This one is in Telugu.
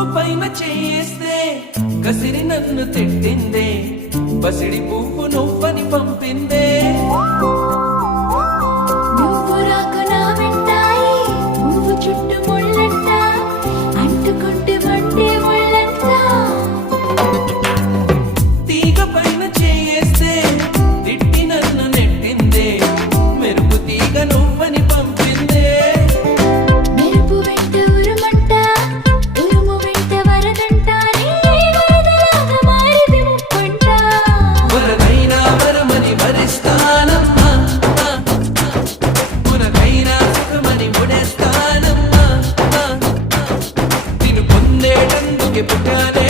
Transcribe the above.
నువ్వు పైన చేస్తే కసిరి నన్ను తిట్టిందే పసిడి పువ్వు నువ్వని పంపిందే నువ్వు రాక నా వెంటాయి నువ్వు చుట్టూ ముళ్ళంట అంటుకుంటే మండే ముళ్ళంట తీగ పైన చేస్తే తిట్టి నన్ను నెట్టిందే మెరుపు తీగ నువ్వని పంపిందే మెరుపు వెంట ఉరుమంట ఉరుము వెంట వరదంట వరదలాగా మారిది ముప్పంట వరదైనా వరమని వరిస్తానమ్మా పునకైనా సుఖమని ముడేస్తానమ్మా నిన్ను పొందేటందుకే పుట్టానే